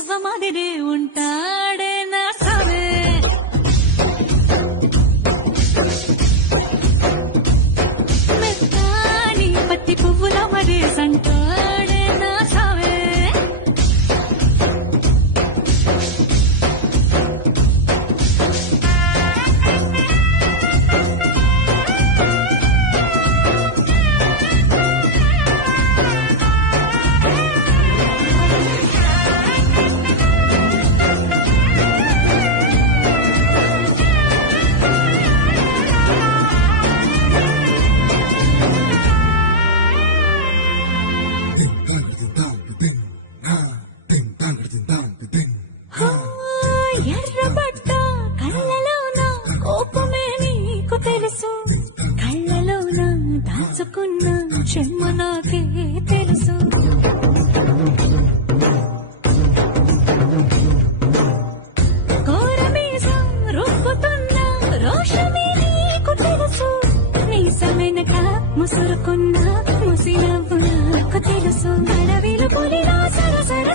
రవ్వ మాదిరి ఉంటాడే నా సావే మెత్తాని పత్తి పువ్వుల మరి సంటాడే నా సావే ఎర్రబట్ట కళ్ళలోన కోపమే నీకు తెలుసు కళ్ళలోన దాచుకున్న చెమ్మ నాకే తెలుసు కోరమీసం రుబ్బుతున్న రోషమే నీకు తెలుసు మీసమెనక ముసురుకున్న ముసినవ్వు నాకు తెలుసు అడవిలు పులిలా సరసర